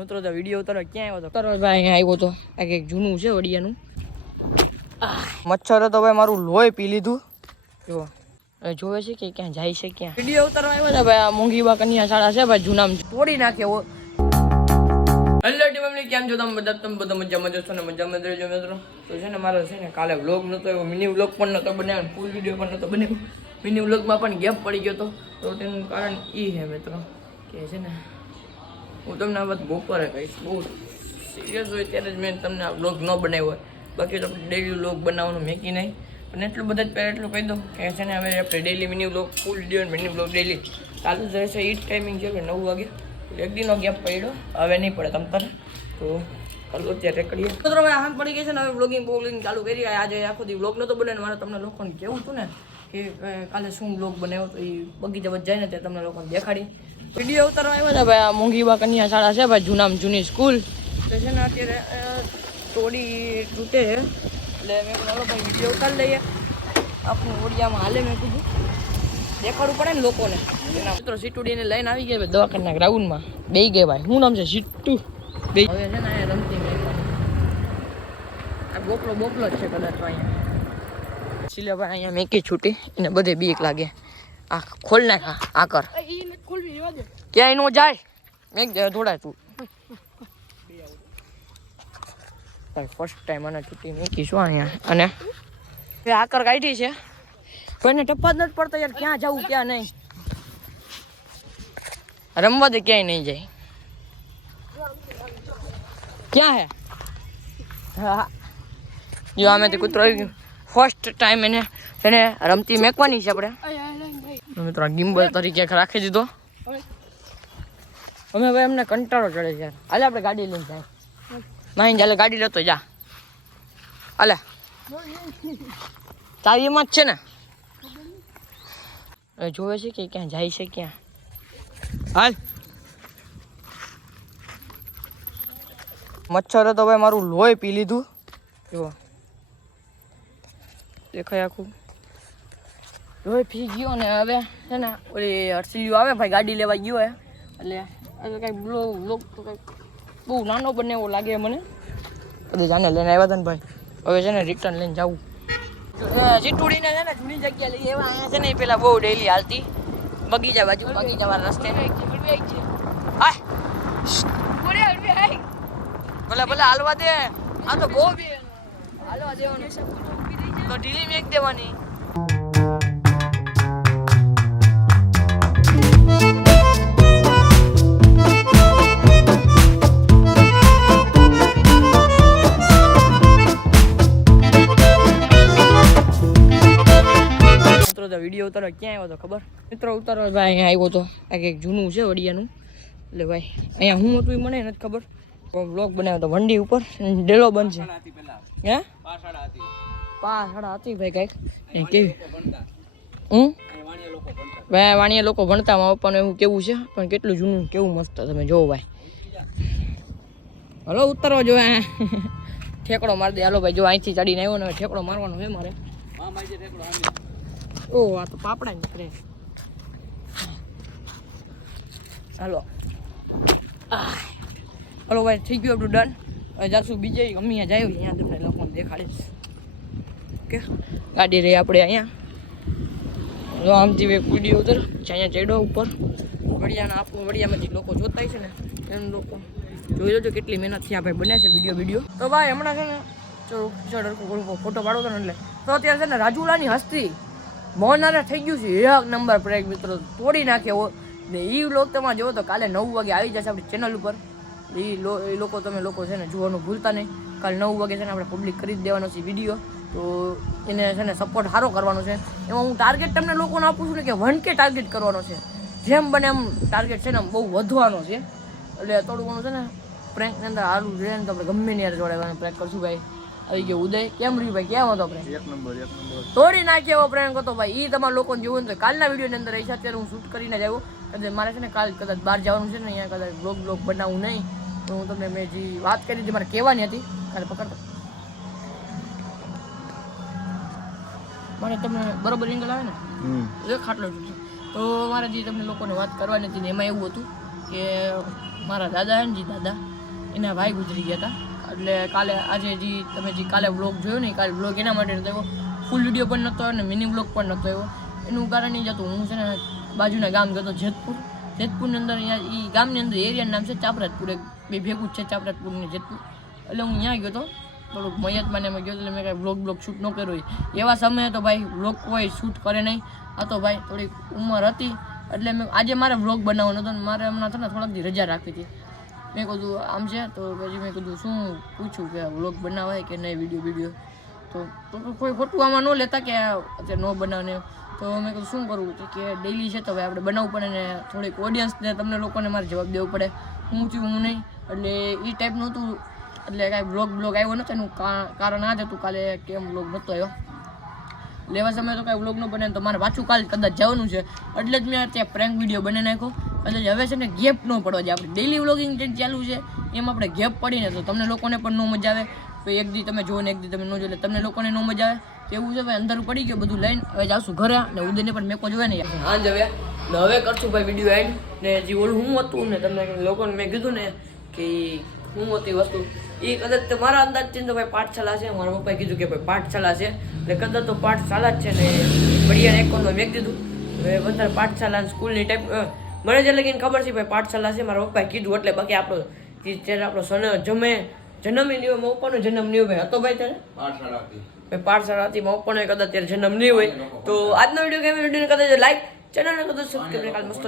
મિત્રો તો વીડિયો ઉતારો ક્યાં આવ્યો હતો ઉતારવા ભાઈ અહીંયા આવ્યો હતો આ કંઈક જૂનું છે વડિયાનું. મચ્છરે તો ભાઈ, મારું લોહી પી લીધું. જો જોવે છે કે ક્યાં જાય છે ક્યાં. વીડિયો ઉતારવા આવ્યો છે ભાઈ, આ મોંઘી બા કન્યા શાળા છે ભાઈ, જૂનામ. તોડી નાખે એવો હેલો ટીમ કેમ છો તમે બધા? તમે બધા મજામાં જશો ને? મજા રહેજો મિત્રો. તો છે ને, મારો છે ને, કાલે વ્લોગ નહોતો એવો મિની વ્લોગ પણ નહોતો બનાવ્યો ફૂલ વીડિયો પણ નહોતો બનાવ્યો. મિની વ્લોગમાં પણ ગેપ પડી ગયો હતો તો તેનું કારણ એ છે મિત્રો, કે છે ને હું તમને આ વાત બપોરે કહીશ. બહુ સિરિયસ હોય ત્યારે જ મેં તમને આ વ્લોગ ન બનાવ્યો હોય. બાકી તો ડેલી વ્લોગ બનાવવાનું મેકી નહીં. પણ એટલું બધા જ પહેલાં એટલું કહી દઉં કે છે ને હવે આપણે daily mini blog full video mini vlog daily ચાલુ જ રહેશે. એ જ ટાઈમિંગ છે કે નવ વાગે. એક દિનનો ગેપ પડ્યો. હવે નહીં પડે તમ તારે. તો ચાલો અત્યારે કરીએ. મિત્રો, હવે આમ પડી ગઈ છે ને હવે વ્લોગિંગ બ્લોગિંગ ચાલુ કરી આજે આખો દી બ્લોગ નતો બને મારે તમને લોકોને કેવું હતું ને કે કાલે શું વ્લોગ બનાવ્યો તો એ બગીચા જાય ને તે તમને લોકોને દેખાડી. વીડિયો ઉતારવા આવ્યો છે ભાઈ, આ મોંઘીબા કન્યા શાળા છે ભાઈ, જૂનામ જૂની સ્કૂલ. તો છે ને અત્યારે તોડી તૂટે છે. એટલે મેં ચાલો ભાઈ, વીડિયો ઉતારી લઈએ. આપણું ઓડિયામાં હાલે મેં કીધું. દેખાડવું પડે ને લોકોને. એના મિત્રો સીટુડીને લઈને આવી ગયા દવાખાના ગ્રાઉન્ડમાં. બે ગયા ભાઈ. શું નામ છે? સીટુ. બે હવે છે ને અહીંયા રમતી આ બોકલો બોકલો જ છે કદાચ અહીંયા. સિલે ભાઈ અહીંયા મેકી છૂટી. એને બધે બીક લાગે. આ ખોલ નાખા, આ કર. ક્યાંય નો જાય. મેં થોડા તું. ફર્સ્ટ ટાઈમ અને છૂટી મેકી શું અહીંયા. અને એ આકર કાઢી છે. કોઈને ટપ્પા જ નથી પડતો યાર ક્યાં જવું ક્યાં નહીં. રમવા દે ક્યાંય નહીં જાય. ક્યાં હે? હા. જો આમેથી કૂતરો ફર્સ્ટ ટાઈમ એને એને રમતી મેકવાની છે આપણે. મિત્રો ગિમ્બલ તરીકે રાખી દીધો. અમે હવે અમને કંટાળો ચડે છે. હાલે આપણે ગાડી લઈને જાય. માહિન ચાલે ગાડી લેતો જા. હાલે. તારી એમાં જ છે ને? જોવે છે કે ક્યાં જાય છે ક્યાં? હાલ. મચ્છરે તો ભાઈ મારું લોહી પી લીધું. જો દેખાય આખું. લોહી પી ગયો ને હવે છે ને ઓલી હર્ષિલિયો આવે ભાઈ ગાડી લેવા ગયો હે. એટલે એટલે કાંઈક બ્લો બ્લોક તો કાંઈક બહુ નાનો બને એવો લાગે મને. બધી જાને લઈને આવ્યા હતા ને ભાઈ. હવે છે ને રિટર્ન લઈને જવું. ચીટુડીને છે ને જૂની જગ્યા લઈ એવા અહીંયા છે ને પેલા બહુ ડેલી હાલતી. બગીચા બાજુ બગીચા વાળા રસ્તે ભલે ભલે હાલવા દે. આ તો બહુ બી હાલવા દેવાનું. તો ઢીલી મેક દેવાની. તો વીડિયો ઉતારો ક્યાં આવ્યો હતો ખબર? મિત્રો, ઉતારો ભાઈ, અહીંયા આવ્યો હતો આ કંઈક જૂનું છે વડિયાનું. એટલે ભાઈ, અહીંયા હું હતું એ મને નથી ખબર. બ્લોગ બનાવ્યો હતો વંડી ઉપર. ડેલો છે. હે? પા સાડા હતી ભાઈ કાંઈક. કેવી? હું ભાઈ, વાણિયા લોકો ભણતા મારા પપ્પાનું એવું કેવું છે. પણ કેટલું જૂનું, કેવું મસ્ત તમે જોવો ભાઈ. હલો ઉતરવા જો ઠેકડો મારી દે. હાલો ભાઈ, જો અહીંથી ચડીને આવ્યો ને ઠેકડો મારવાનો છે મારે. ઓ, આ તો પાપડા નીકળે હાલો. હલો ભાઈ, થઈ ગયું આપણું ડન જાશું બીજે ગમે જાય અહીંયા તમને લોકોને દેખાડીશ. ઓકે? ગાડી રહી આપણે અહીંયા. જો આમથી એક વીડિયો ઉતર અહીંયા ચડ્યો ઉપર. વડિયાના આપણું વડિયામાંથી લોકો જોતા છે ને, એમ લોકો જોઈ લેજો કેટલી મહેનત થયા ભાઈ બન્યા છે વીડિયો વીડિયો તો ભાઈ, હમણાં છે ને ફોટો પાડો હતો ને એટલે. તો અત્યારે છે ને, રાજુલાની હસ્તી. મોહનારે થઈ ગયું છે. એક નંબર પર એક મિત્રો. તોડી નાખ્યો ને એ લોક તમે જોવો તો કાલે નવ વાગે આવી જશે આપણી ચેનલ ઉપર. એ લોકો તમે લોકો છે ને જોવાનું ભૂલતા નહીં. કાલે નવ વાગે છે ને આપણે પબ્લિક કરી જ દેવાનો છે વીડિયો તો એને છે ને સપોર્ટ સારો કરવાનો છે. એમાં હું ટાર્ગેટ તમને લોકોને આપું છું ને કે વન કે ટાર્ગેટ કરવાનો છે. જેમ બને એમ ટાર્ગેટ છે ને બહુ વધવાનો છે. એટલે થોડું ઘણું છે ને પ્રેન્કની અંદર સારું રહે ને તો આપણે ગમે ને યાર જોડે પ્રેન્ક કરશું ભાઈ. આવી ગયો ઉદય કેમ રહ્યું ભાઈ? કેમ હતો પ્રેન્ક એક નંબર એક નંબર. તોડી નાખી એવો પ્રેન્ક હતો ભાઈ. એ તમારા લોકોને જોવું તો કાલના વિડીયોની અંદર રહી છે. અત્યારે હું શૂટ કરીને જ આવ્યો. કદાચ મારે છે ને કાલ કદાચ બહાર જવાનું છે ને અહીંયા કદાચ બ્લોગ બ્લોગ બનાવવું નહીં તો હું તમને મેં જે વાત કરી હતી મારે કહેવાની હતી કાલે પકડતો. મારે તમને બરોબર એંગલ આવે ને એક ખાટલો જ છે તો મારે જે તમને લોકોને વાત કરવાની હતી ને એમાં એવું હતું કે મારા દાદા હે ને જે દાદા એના ભાઈ ગુજરી ગયા હતા. એટલે કાલે આજે જે તમે જે કાલે વ્લોગ જોયો ને કાલે વ્લોગ એના માટે નહોતો આવ્યો. ફૂલ વીડિયો પણ નહોતો અને મિની બ્લોગ પણ નહોતો આવ્યો. એનું કારણ એ જ હતું. હું છે ને બાજુના ગામ ગયો જેતપુર. જેતપુરની અંદર અહીંયા એ ગામની અંદર એરિયાનું નામ છે ચાપરાજપુર. એક બે ભેગું જ છે ચાપરાજપુર ને જેતપુર. એટલે હું ત્યાં ગયો હતો. થોડુંક મયતમાં ને ગયો એટલે મેં કાંઈ બ્લોગ બ્લોગ શૂટ ન કર્યો એવા સમયે તો ભાઈ બ્લોગ કોઈ શૂટ કરે નહીં. આ તો ભાઈ થોડીક ઉંમર હતી. એટલે મેં આજે મારે બ્લોગ બનાવવાનો હતો ને મારે હમણાં ને થોડાક રજા રાખી હતી. મેં કીધું, આમ છે? તો પછી મેં કીધું, શું પૂછ્યું કે વ્લોગ બનાવાય કે નહીં, વીડિયો વીડિયો? તો કોઈ ખોટું આમાં ન લેતા કે અત્યારે ન બનાવને. તો મેં કીધું, શું કરવું? કે ડેઈલી છે તો ભાઈ આપણે બનાવવું પડે ને થોડીક ઓડિયન્સને તમને લોકોને મારે જવાબ દેવો પડે. હું થયું, હું નહીં. એટલે એ ટાઈપનું હતું એટલે કાંઈ બ્લોગ બ્લોગ આવ્યો નથી એનું કારણ આ જ હતું કાલે કેમ બ્લોગ નહોતો આવ્યો. લેવા સમયે તો કાંઈ વ્લોગ ન બને તો મારે પાછું કાલે કદાચ જવાનું છે. એટલે જ મેં ત્યાં પ્રેન્ક વીડિયો બની નાખ્યો. એટલે હવે છે ને ગેપ ન પડવા જાય આપણે ડેલી વ્લોગિંગ જે ચાલુ છે, એમ આપણે ગેપ પડીને તો તમને લોકોને પણ ન મજા આવે. તો એક દી તમે જુઓ એક દી તમે ન જો એટલે તમને લોકોને ન મજા આવે. તો એવું છે ભાઈ, અંદર પડી ગયો બધું લઈને હવે જાશું ઘરે ને ઉદયને પણ મેકો જોવે ને હા જ હવે હવે કરશું ભાઈ વીડિયો એન્ડ ને જે ઓલું હું હતું ને તમને લોકોને મેં કીધું ને કે હું હતી વસ્તુ, એ કદાચ તો મારા અંદાજથી તો ભાઈ પાઠશાલા છે. મારા પપ્પાએ કીધું કે ભાઈ પાઠશાલા છે. એટલે કદાચ તો પાઠશાલા જ છે ને બઢિયાને એકાઉન્ટમાં મેં કીધું. હવે વધારે પાઠશાળા સ્કૂલની ટાઈપ મને જે લગીને ખબર છે ભાઈ પાઠશાલા છે મારા પપ્પાએ કીધું એટલે બાકી આપણો ત્યારે આપણો સન જમે જન્મ નહીં હોય મારા પપ્પાનો જન્મ નહીં હોય. હતો ભાઈ ત્યારે? ભાઈ પાઠશાળા હતી મારા પપ્પાનો કદાચ ત્યારે જન્મ નહીં હોય. તો આજનો વીડિયો ગમે વિડીયોને કદાચ લાઈક ચેનલને કદાચ સબસ્ક્રાઈબ કાલ મસ્ત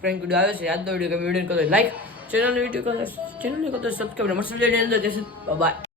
પ્રેન્ક વીડિયો આવે છે. આજનો વીડિયો ગમે વિડીયોને કદાચ લાઈક ચેનલને વીડિયો કદાચ ચેનલને કદાચ સબસ્ક્રાઈબ મળશે. અંદર જશે. બાય